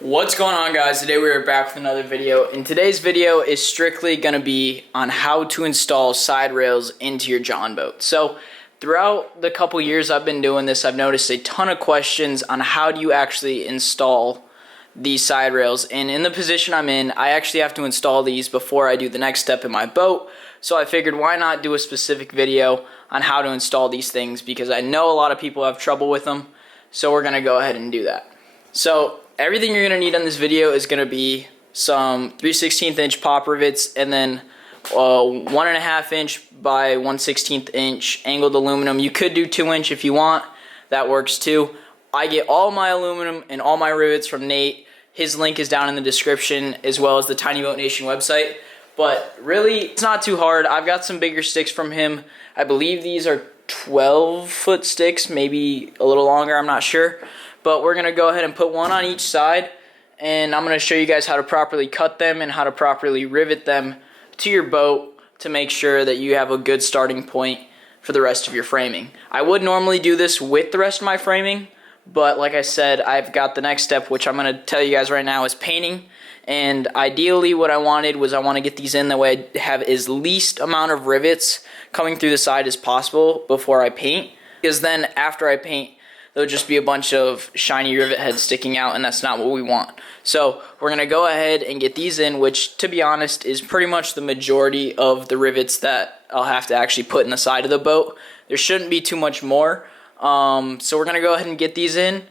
What's going on, guys? Today we are back with another video, and today's video is strictly going to be on how to install side rails into your Jon Boat. So throughout the couple years I've been doing this, I've noticed a ton of questions on how do you actually install these side rails, and in the position I'm in, I actually have to install these before I do the next step in my boat. So I figured, why not do a specific video on how to install these things, because I know a lot of people have trouble with them. So we're going to go ahead and do that. So everything you're going to need on this video is going to be some 3/16 inch pop rivets, and then 1.5 inch by 1/16 inch angled aluminum. You could do 2 inch if you want, that works too. I get all my aluminum and all my rivets from Nate. His link is down in the description, as well as the Tiny Boat Nation website. But really, it's not too hard. I've got some bigger sticks from him. I believe these are 12-foot sticks, maybe a little longer, I'm not sure. But we're going to go ahead and put one on each side, and I'm going to show you guys how to properly cut them and how to properly rivet them to your boat to make sure that you have a good starting point for the rest of your framing. I would normally do this with the rest of my framing, but like I said, I've got the next step, which I'm going to tell you guys right now, is painting. And ideally what I wanted was, I want to get these in that way I have as least amount of rivets coming through the side as possible before I paint, because then after I paint, there'll just be a bunch of shiny rivet heads sticking out, and that's not what we want. So we're going to go ahead and get these in, which, to be honest, is pretty much the majority of the rivets that I'll have to actually put in the side of the boat. There shouldn't be too much more. So we're going to go ahead and get these in.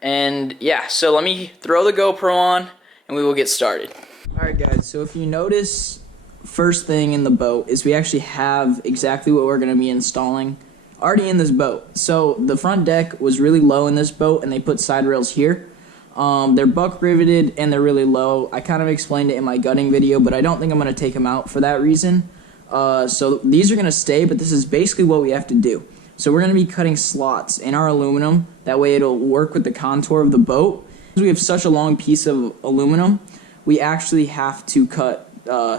And yeah, so let me throw the GoPro on and we will get started. Alright guys, so if you notice, first thing in the boat is we actually have exactly what we're going to be installing already in this boat. So the front deck was really low in this boat, and they put side rails here. They're buck riveted and they're really low. I kind of explained it in my gutting video, but I don't think I'm going to take them out for that reason. So these are going to stay, but this is basically what we have to do. So we're going to be cutting slots in our aluminum. That way it'll work with the contour of the boat. Because we have such a long piece of aluminum, we actually have to cut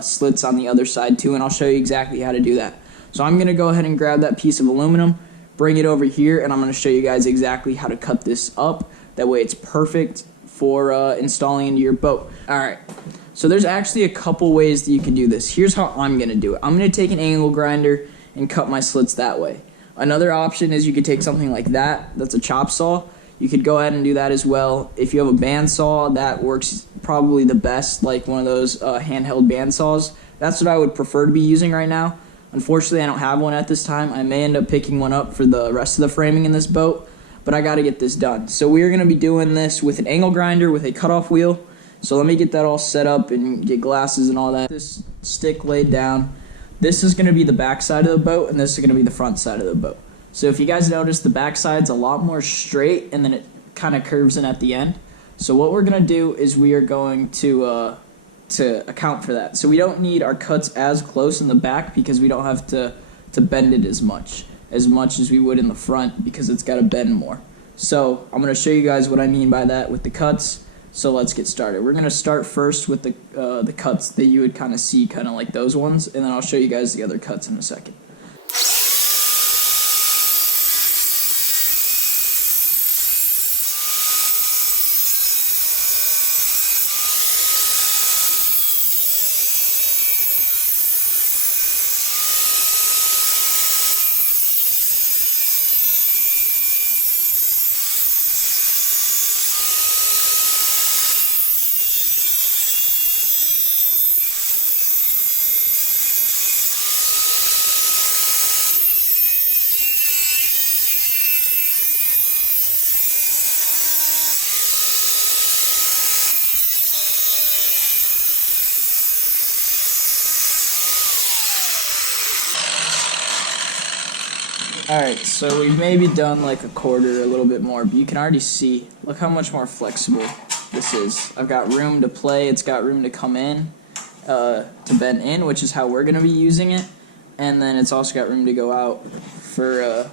slits on the other side too, and I'll show you exactly how to do that. So I'm going to go ahead and grab that piece of aluminum, bring it over here, and I'm going to show you guys exactly how to cut this up. That way it's perfect for installing into your boat. Alright, so there's actually a couple ways that you can do this. Here's how I'm going to do it. I'm going to take an angle grinder and cut my slits that way. Another option is you could take something like that. That's a chop saw. You could go ahead and do that as well. If you have a bandsaw, that works probably the best, like one of those handheld bandsaws. That's what I would prefer to be using right now. Unfortunately, I don't have one at this time. I may end up picking one up for the rest of the framing in this boat, but I got to get this done. So we're going to be doing this with an angle grinder with a cutoff wheel. So let me get that all set up and get glasses and all that. This stick laid down. This is going to be the back side of the boat, and this is going to be the front side of the boat. So if you guys notice, the back side's a lot more straight, and then it kind of curves in at the end. So what we're going to do is we are going to account for that. So we don't need our cuts as close in the back, because we don't have to bend it as much as we would in the front, because it's got to bend more. So I'm going to show you guys what I mean by that with the cuts. So let's get started. We're going to start first with the cuts that you would kind of see, kind of like those ones, and then I'll show you guys the other cuts in a second. Alright, so we've maybe done like a quarter, a little bit more, but you can already see, look how much more flexible this is. I've got room to play, it's got room to come in, to bend in, which is how we're going to be using it, and then it's also got room to go out for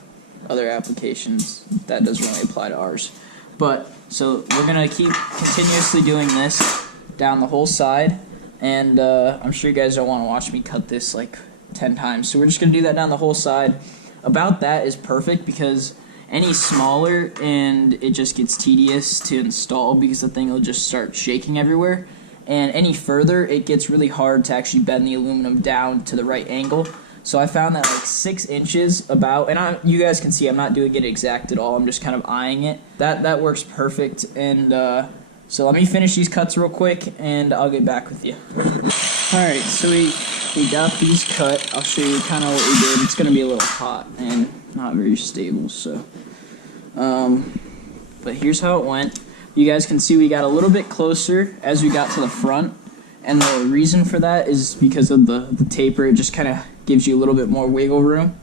other applications. That doesn't really apply to ours. But, so we're going to keep continuously doing this down the whole side, and I'm sure you guys don't want to watch me cut this like 10 times, so we're just going to do that down the whole side. About that is perfect, because Any smaller and it just gets tedious to install because the thing will just start shaking everywhere. And any further, it gets really hard to actually bend the aluminum down to the right angle. So I found that like 6 inches about, and you guys can see I'm not doing it exact at all. I'm just kind of eyeing it. That works perfect. And so let me finish these cuts real quick, and I'll get back with you. All right, so we got these cut. I'll show you kind of what we did. It's going to be a little hot and not very stable. So, but here's how it went. You guys can see we got a little bit closer as we got to the front. And the reason for that is because of the taper. It just kind of gives you a little bit more wiggle room.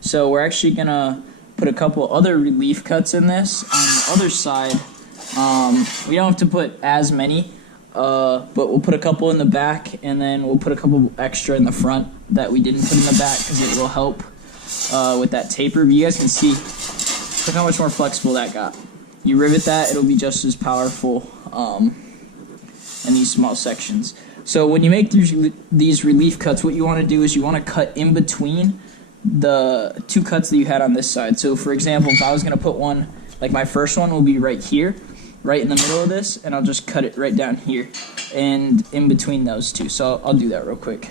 So we're actually going to put a couple other relief cuts in this. On the other side, we don't have to put as many, but we'll put a couple in the back, and then we'll put a couple extra in the front that we didn't put in the back because it will help with that taper. But you guys can see, look how much more flexible that got. You rivet that, it'll be just as powerful in these small sections. So when you make these relief cuts, what you want to do is you want to cut in between the 2 cuts that you had on this side. So for example, if I was going to put one, like my first one will be right here, right in the middle of this, and I'll just cut it right down here and in between those 2. So I'll do that real quick.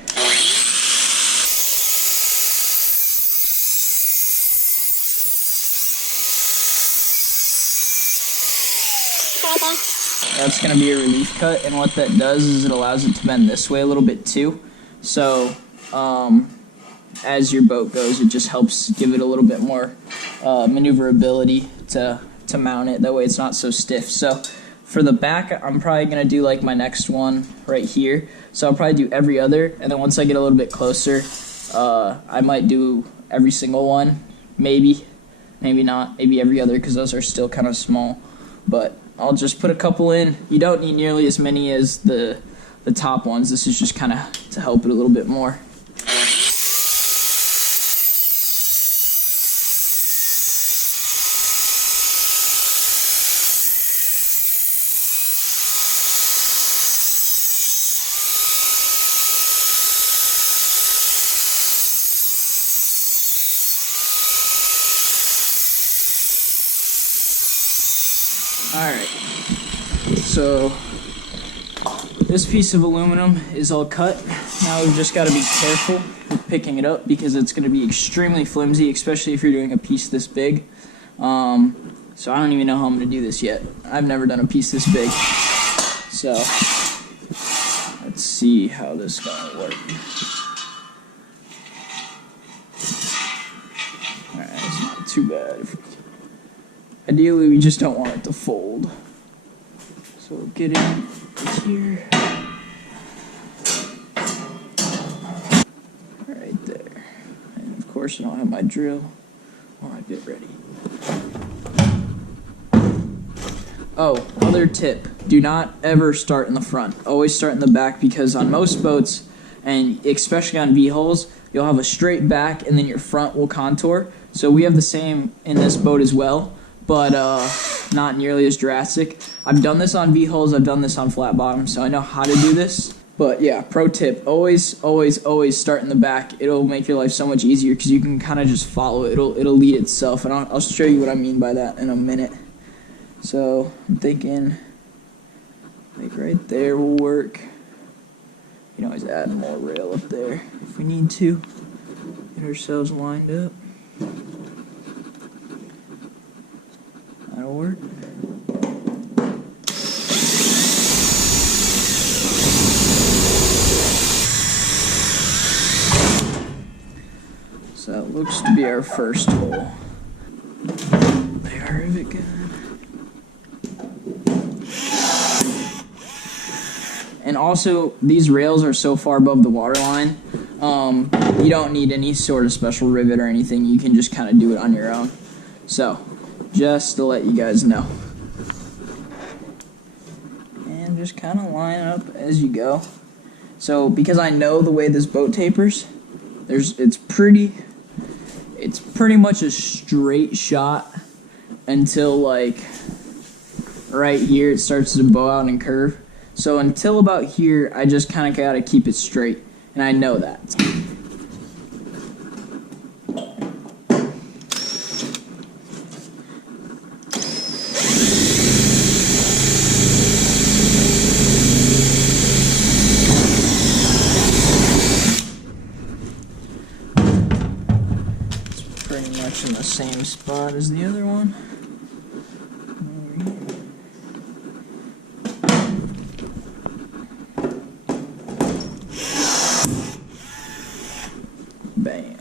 That's going to be a relief cut, and what that does is it allows it to bend this way a little bit too. So as your boat goes, it just helps give it a little bit more maneuverability to mount it. That way it's not so stiff. So for the back, I'm probably going to do like my next one right here. So I'll probably do every other, and then once I get a little bit closer, I might do every single one. Maybe not. Maybe every other, because those are still kind of small. But I'll just put a couple in. You don't need nearly as many as the top ones. This is just kind of to help it a little bit more. Alright, so this piece of aluminum is all cut. Now we've just got to be careful with picking it up because it's going to be extremely flimsy, especially if you're doing a piece this big. So I don't even know how I'm going to do this yet. I've never done a piece this big. So let's see how this is going to work. Alright, it's not too bad. Ideally, we just don't want it to fold. So we'll get it here. Right there. And of course, I don't have my drill or my bit ready. Oh, other tip. Do not ever start in the front. Always start in the back, because on most boats, and especially on V-hulls, you'll have a straight back and then your front will contour. So we have the same in this boat as well, but not nearly as drastic. I've done this on V-hulls, I've done this on flat bottoms, so I know how to do this. But yeah, pro tip, always start in the back. It'll make your life so much easier because you can kind of just follow it. It'll lead itself, and I'll show you what I mean by that in a minute. So I'm thinking, like right there will work. You can always add more rail up there if we need to. Get ourselves lined up. That'll work. So that looks to be our first hole. There we go. And also, these rails are so far above the water line, you don't need any sort of special rivet or anything. You can just kind of do it on your own. So, just to let you guys know. And just kind of line up as you go. So, because I know the way this boat tapers, it's pretty much a straight shot until like right here it starts to bow out and curve. So until about here, I just kind of got to keep it straight, and I know that. much in the same spot as the other one. Bam.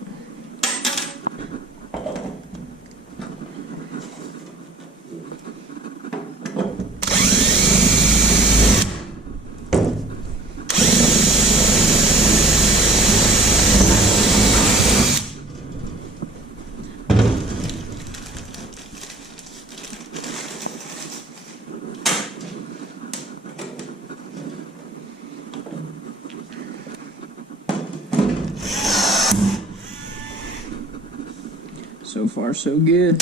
So far, so good.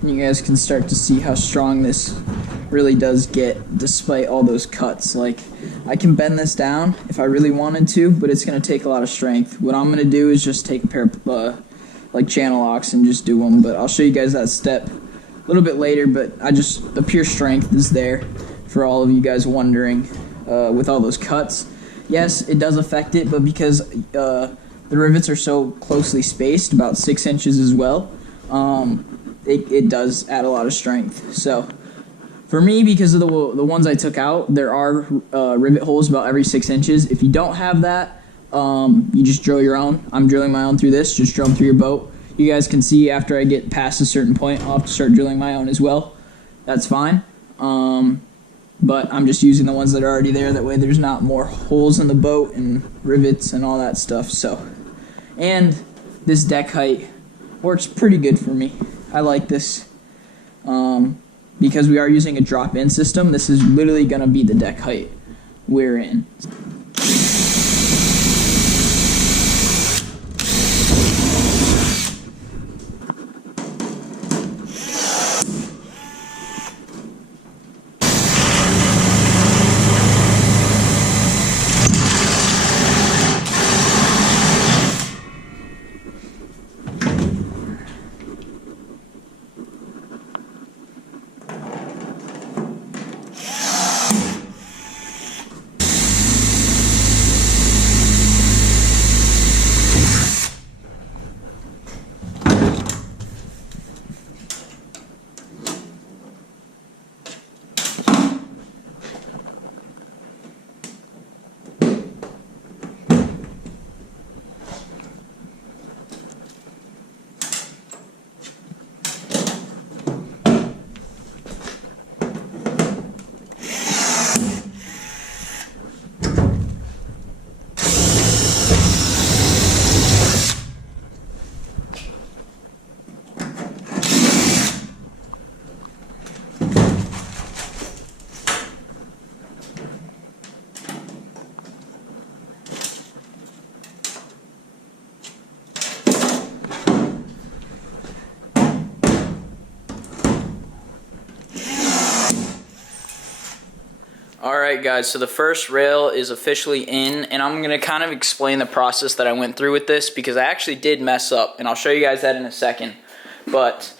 And you guys can start to see how strong this really does get despite all those cuts. Like, I can bend this down if I really wanted to, but it's going to take a lot of strength. What I'm going to do is just take a pair of like channel locks and just do them, but I'll show you guys that step a little bit later. But the pure strength is there for all of you guys wondering with all those cuts. Yes, it does affect it, but because the rivets are so closely spaced, about 6 inches as well, it does add a lot of strength. So for me, because of the ones I took out, there are rivet holes about every 6 inches. If you don't have that, you just drill your own. I'm drilling my own through this. Just drill them through your boat. You guys can see after I get past a certain point, I'll have to start drilling my own as well. That's fine. But I'm just using the ones that are already there. That way there's not more holes in the boat and rivets and all that stuff. So, and this deck height works pretty good for me. I like this. Because we are using a drop-in system, this is literally going to be the deck height we're in. Alright guys, so the first rail is officially in, and I'm going to kind of explain the process that I went through with this, because I actually did mess up, and I'll show you guys that in a second. But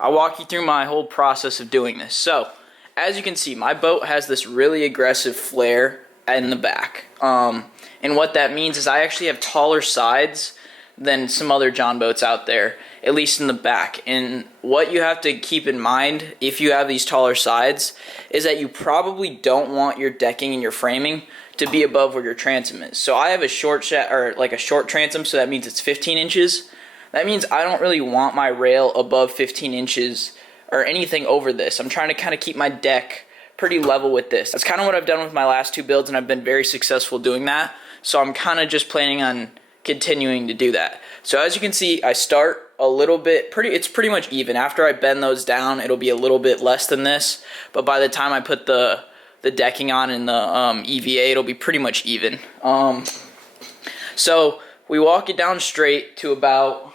I'll walk you through my whole process of doing this. So, as you can see, my boat has this really aggressive flare in the back. And what that means is I actually have taller sides than some other Jon boats out there, at least in the back. And what you have to keep in mind if you have these taller sides is that you probably don't want your decking and your framing to be above where your transom is. So I have a short transom, so that means it's 15 inches. That means I don't really want my rail above 15 inches or anything over this. I'm trying to kind of keep my deck pretty level with this. That's kind of what I've done with my last two builds, and I've been very successful doing that. So I'm kind of just planning on continuing to do that. So as you can see, I start a little bit, it's pretty much even. After I bend those down, it'll be a little bit less than this, but by the time I put the decking on in the EVA, it'll be pretty much even. So we walk it down straight to about,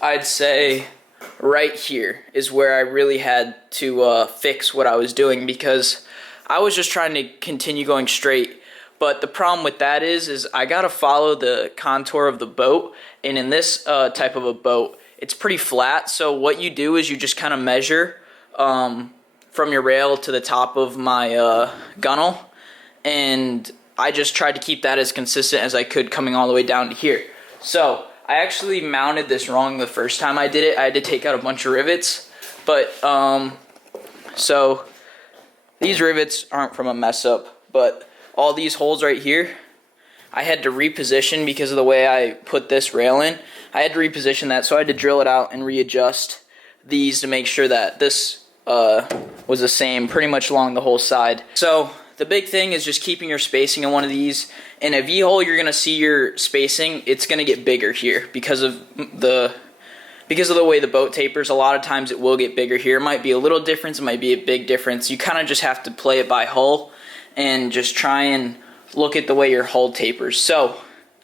I'd say, right here is where I really had to fix what I was doing, because I was just trying to continue going straight, But the problem with that is I gotta follow the contour of the boat, and in this type of a boat, it's pretty flat. So what you do is you just kind of measure from your rail to the top of my gunnel, and I just tried to keep that as consistent as I could coming all the way down to here. So I actually mounted this wrong the first time I did it. I had to take out a bunch of rivets, but so these rivets aren't from a mess up, but all these holes right here, I had to reposition because of the way I put this rail in. I had to reposition that, so I had to drill it out and readjust these to make sure that this was the same pretty much along the whole side. So the big thing is just keeping your spacing in one of these. In a V-hole, you're gonna see your spacing, it's gonna get bigger here because of the way the boat tapers. A lot of times it will get bigger here. It might be a little difference, it might be a big difference. You kind of just have to play it by hull and just try and look at the way your hull tapers. So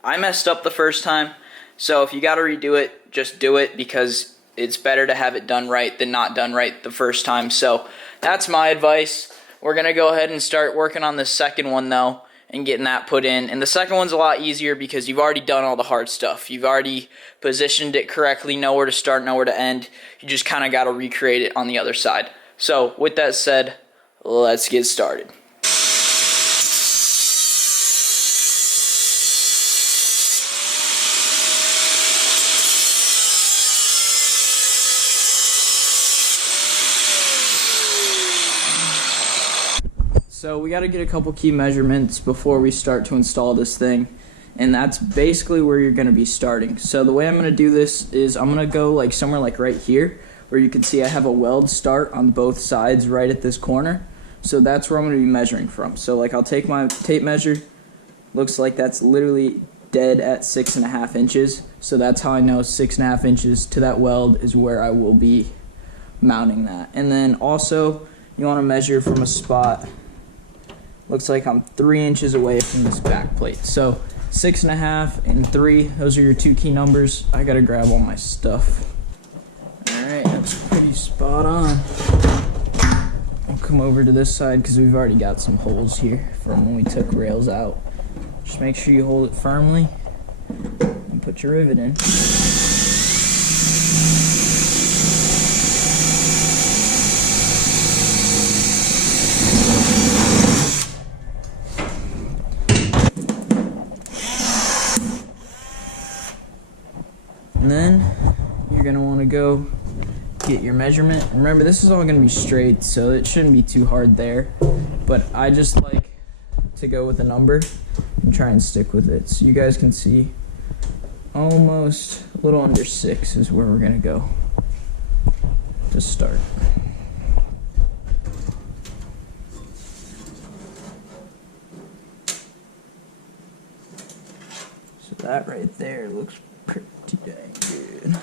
I messed up the first time, so if you got to redo it, just do it, because it's better to have it done right than not done right the first time. So that's my advice. We're gonna go ahead and start working on the second one though and getting that put in. And the second one's a lot easier because you've already done all the hard stuff. You've already positioned it correctly, know where to start, know where to end. You just kind of got to recreate it on the other side. So with that said, let's get started. So we got to get a couple key measurements before we start to install this thing, and that's basically where you're going to be starting. So the way I'm going to do this is I'm going to go like somewhere like right here, where you can see I have a weld start on both sides right at this corner. So that's where I'm going to be measuring from. So like I'll take my tape measure, looks like that's literally dead at 6.5 inches. So that's how I know 6.5 inches to that weld is where I will be mounting that. And then also you want to measure from a spot. Looks like I'm 3 inches away from this back plate. So 6.5 and 3, those are your two key numbers. I gotta grab all my stuff. Alright, that's pretty spot on. I'll come over to this side because we've already got some holes here from when we took rails out. Just make sure you hold it firmly and put your rivet in. And then you're going to want to go get your measurement. Remember, this is all going to be straight, so it shouldn't be too hard there. But I just like to go with a number and try and stick with it. So you guys can see almost a little under 6 is where we're going to go to start. So that right there looks pretty dang good.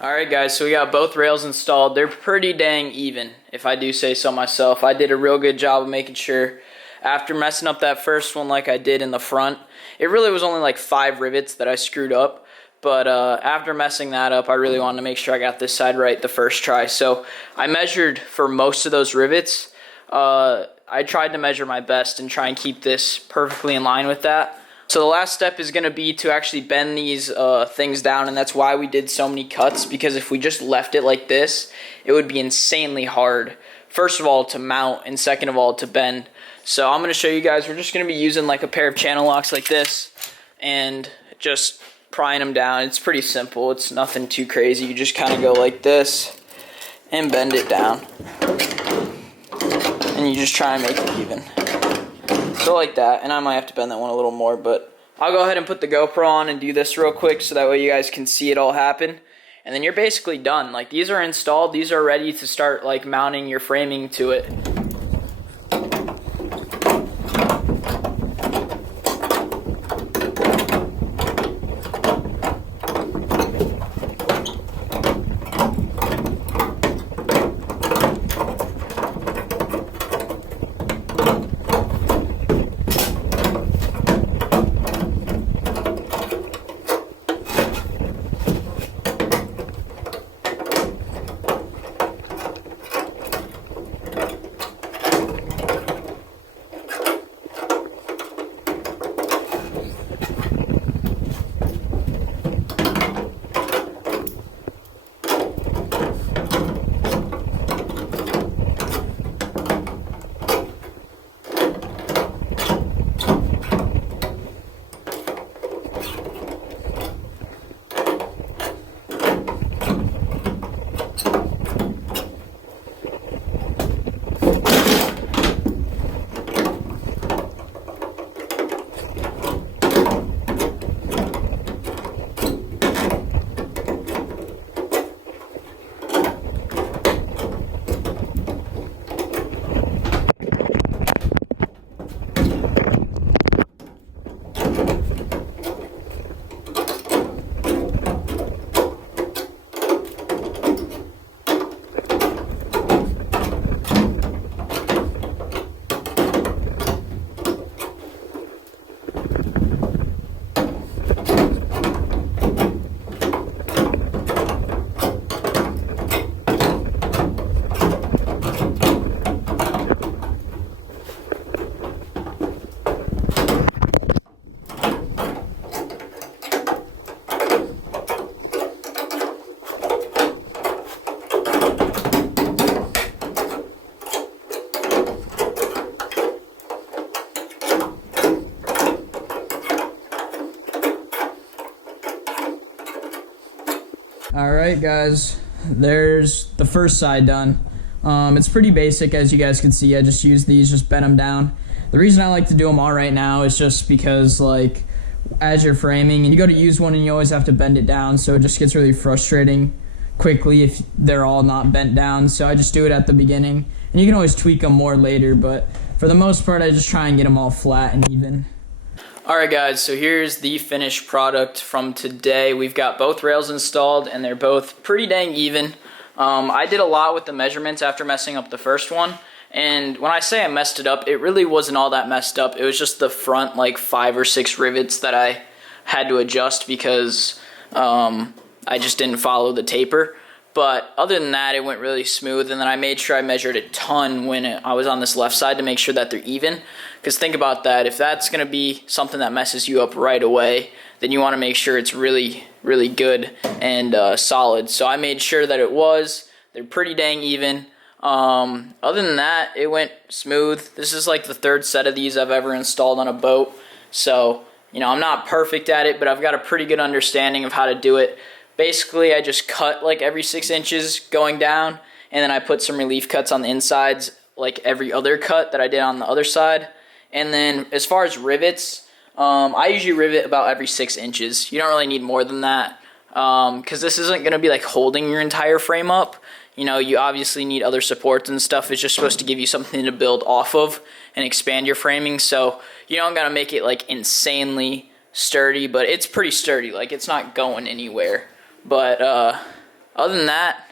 Alright guys, so we got both rails installed. They're pretty dang even, if I do say so myself. I did a real good job of making sure, after messing up that first one like I did in the front, it really was only like 5 rivets that I screwed up. But after messing that up, I really wanted to make sure I got this side right the first try. So I measured for most of those rivets. I tried to measure my best and try and keep this perfectly in line with that. So the last step is going to be to actually bend these things down, and that's why we did so many cuts, because if we just left it like this, it would be insanely hard first of all to mount, and second of all to bend. So I'm going to show you guys. We're just going to be using like a pair of channel locks like this and just prying them down. It's pretty simple. It's nothing too crazy. You just kind of go like this and bend it down, and you just try and make it even. So like that, and I might have to bend that one a little more, but I'll go ahead and put the GoPro on and do this real quick so that way you guys can see it all happen. And then you're basically done. Like, these are installed, these are ready to start like mounting your framing to it. Alright guys, there's the first side done. It's pretty basic, as you guys can see. I just use these, just bend them down. The reason I like to do them all right now is just because, like, as you're framing and you go to use one and you always have to bend it down, so it just gets really frustrating quickly if they're all not bent down. So I just do it at the beginning, and you can always tweak them more later, but for the most part I just try and get them all flat and even. Alright guys, so here's the finished product from today. We've got both rails installed and they're both pretty dang even. I did a lot with the measurements after messing up the first one, and when I say I messed it up, it really wasn't all that messed up. It was just the front like 5 or 6 rivets that I had to adjust because I just didn't follow the taper. But other than that, it went really smooth, and then I made sure I measured a ton when I was on this left side to make sure that they're even. Because think about that, if that's going to be something that messes you up right away, then you want to make sure it's really, really good and solid. So I made sure that it was. They're pretty dang even. Other than that, it went smooth. This is like the 3rd set of these I've ever installed on a boat. So, you know, I'm not perfect at it, but I've got a pretty good understanding of how to do it. Basically, I just cut like every 6 inches going down, and then I put some relief cuts on the insides like every other cut that I did on the other side. And then as far as rivets, I usually rivet about every 6 inches. You don't really need more than that because this isn't going to be like holding your entire frame up. You know, you obviously need other supports and stuff. It's just supposed to give you something to build off of and expand your framing. So you don't got to make it like insanely sturdy, but it's pretty sturdy. Like, it's not going anywhere. But other than that,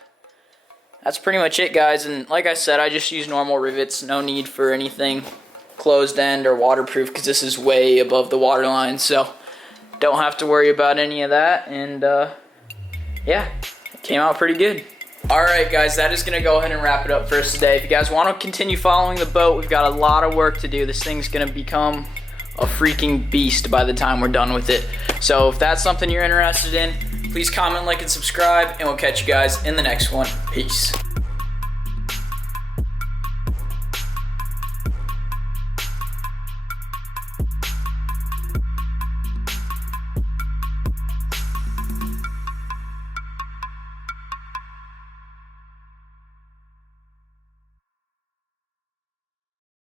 that's pretty much it, guys. And like I said, I just use normal rivets. No need for anything closed end or waterproof because this is way above the water line. So don't have to worry about any of that. And yeah, it came out pretty good. Alright guys, that is going to go ahead and wrap it up for us today. If you guys want to continue following the boat, we've got a lot of work to do. This thing's going to become a freaking beast by the time we're done with it. So if that's something you're interested in, please comment, like, and subscribe, and we'll catch you guys in the next one. Peace.